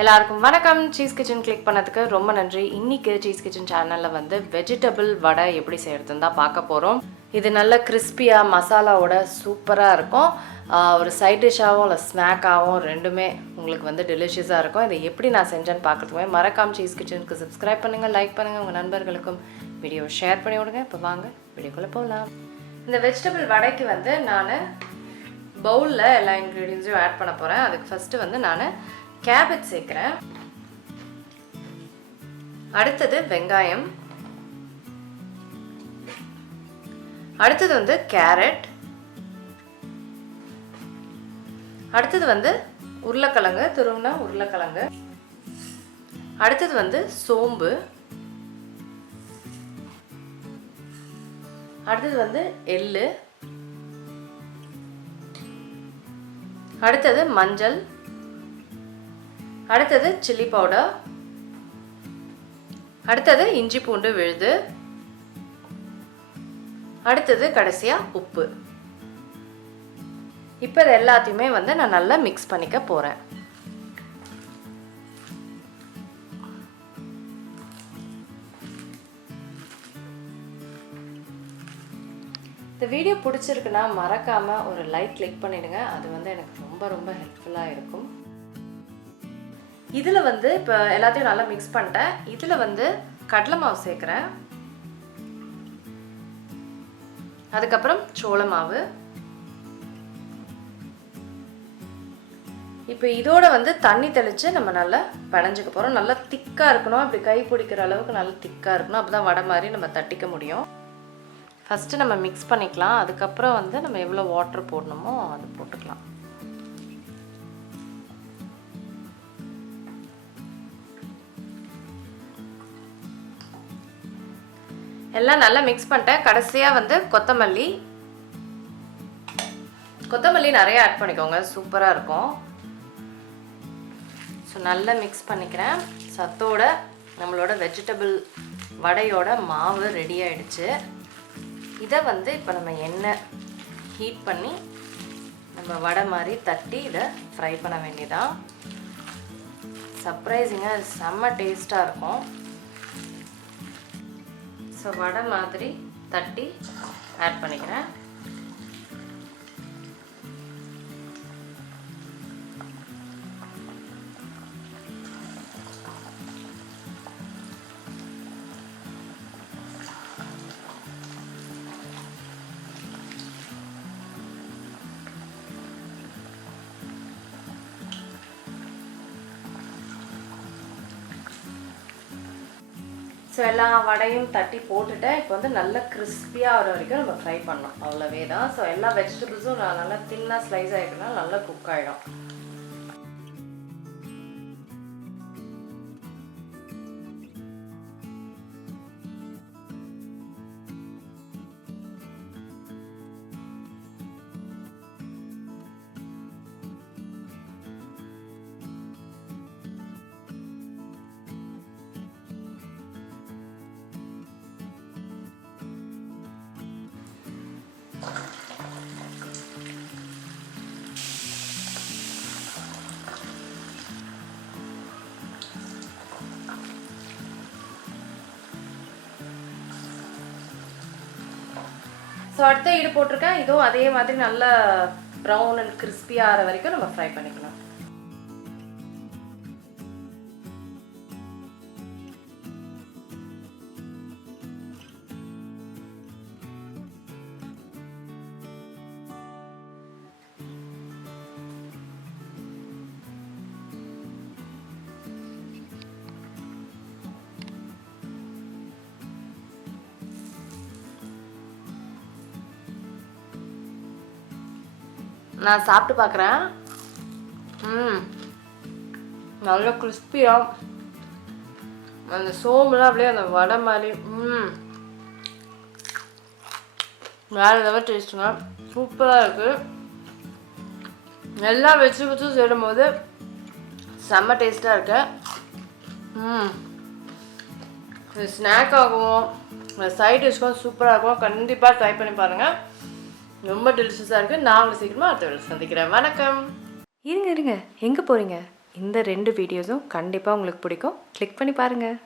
எல்லாருக்கும் வணக்கம். Cheese kitchen click பண்ணதுக்கு ரொம்ப நன்றி. இன்னைக்கு சீஸ் கிச்சன் சேனலில் வந்து வெஜிடபிள் வடை எப்படி செய்கிறதுன்னு தான் பார்க்க போகிறோம். இது நல்ல கிறிஸ்பியாக மசாலாவோட சூப்பராக இருக்கும். ஒரு சைட் டிஷ்ஷாகவும் இல்லை ஸ்நாக்காகவும் ரெண்டுமே உங்களுக்கு வந்து டெலிஷியஸாக இருக்கும். இதை எப்படி நான் செஞ்சேன்னு பார்க்குறதுக்குமே மறக்காம சீஸ் கிச்சனுக்கு சப்ஸ்கிரைப் பண்ணுங்கள், லைக் பண்ணுங்கள், உங்கள் நண்பர்களுக்கும் வீடியோ ஷேர் பண்ணி விடுங்க. இப்போ வாங்க வீடியோக்குள்ளே போகலாம். இந்த வெஜிடபிள் வடைக்கு வந்து நான் பவுலில் எல்லா இன்க்ரீடியன்ஸையும் ஆட் பண்ண போகிறேன். அதுக்கு ஃபஸ்ட்டு வந்து நான் கேபேஜ் சேர்க்கிறேன். அடுத்தது வெங்காயம், அடுத்தது வந்து கேரட், அடுத்தது வந்து உருளைக்கிழங்கு, துருவின உருளைக்கிழங்கு, அடுத்தது வந்து சோம்பு, அடுத்தது வந்து எள்ளு, அடுத்தது மஞ்சள், அடுத்தது சில்லி பவுடர், அடுத்தது இஞ்சி பூண்டு விழுது, அடுத்தது கடைசியாக உப்பு. இப்போ இது எல்லாத்தையுமே வந்து நான் நல்லா மிக்ஸ் பண்ணிக்க போகிறேன். இந்த வீடியோ பிடிச்சிருக்குன்னா மறக்காமல் ஒரு லைக் கிளிக் பண்ணிவிடுங்க. அது வந்து எனக்கு ரொம்ப ரொம்ப ஹெல்ப்ஃபுல்லாக இருக்கும். இதில் வந்து இப்போ எல்லாத்தையும் நல்லா மிக்ஸ் பண்ணிட்டேன். இதில் வந்து கடலை மாவு சேர்க்குறேன், அதுக்கப்புறம் சோள மாவு. இப்போ இதோட வந்து தண்ணி தெளித்து நம்ம நல்லா பிணைஞ்சிக்க போகிறோம். நல்லா திக்காக இருக்கணும், அப்படி கை பிடிக்கிற அளவுக்கு நல்லா திக்காக இருக்கணும். அப்போ தான் வடை மாதிரி நம்ம தட்டிக்க முடியும். ஃபஸ்ட்டு நம்ம மிக்ஸ் பண்ணிக்கலாம், அதுக்கப்புறம் வந்து நம்ம எவ்வளோ வாட்டர் போடணுமோ அது போட்டுக்கலாம். எல்லாம் நல்லா மிக்ஸ் பண்ணிட்டேன். கடைசியாக வந்து கொத்தமல்லி நிறைய ஆட் பண்ணிக்கோங்க, சூப்பராக இருக்கும். ஸோ நல்லா மிக்ஸ் பண்ணிக்கிறேன். சத்தோட நம்மளோட வெஜிடபிள் வடையோட மாவு ரெடி ஆகிடுச்சு. இதை வந்து இப்போ நம்ம எண்ணெய் ஹீட் பண்ணி நம்ம வடை மாதிரி தட்டி இதை ஃப்ரை பண்ண வேண்டியதான். சர்ப்ரைசிங்காக செம்ம டேஸ்ட்டாக இருக்கும். ஸோ வடை மாதிரி தட்டி ஆட் பண்ணிக்கிறேன். ஸோ எல்லா வடையும் தட்டி போட்டுட்டேன். இப்போ வந்து நல்லா கிறிஸ்பியாக வர வரைக்கும் நம்ம ஃப்ரை பண்ணோம், அவ்வளோவே தான். ஸோ எல்லா வெஜிடபிள்ஸும் நல்லா தின்னாக ஸ்லைஸ் ஆகிட்டுனா நல்லா குக் ஆகிடும். ஸோ அடுத்த ஈடு போட்டிருக்கேன். இதுவும் அதே மாதிரி நல்லா ப்ரௌன் அண்ட் கிறிஸ்பியாக ஆகிற வரைக்கும் நம்ம ஃப்ரை பண்ணிக்கலாம். நான் சாப்பிட்டு பார்க்குறேன். நல்லா கிறிஸ்பியாக அந்த சோம்புலாம் அப்படியே அந்த வடை மாதிரி வேறு லெவல் டேஸ்ட்டுங்க, சூப்பராக இருக்குது. எல்லா வெஜிடபிள்ஸும் சேரும் போது செம்ம டேஸ்ட்டாக இருக்கு. இது ஸ்நாக் ஆகும், சைட் டிஷ்க்கும் சூப்பராக இருக்கும். கண்டிப்பாக ட்ரை பண்ணி பாருங்கள், ரொம்ப டெலிஷியஸாக இருக்குது. நான் உங்களை சீக்கிரமாக அடுத்த வேலை சந்திக்கிறேன். வணக்கம். இருங்க எங்கே போகிறீங்க? இந்த 2 வீடியோஸும் கண்டிப்பாக உங்களுக்கு பிடிக்கும். கிளிக் பண்ணி பாருங்கள்.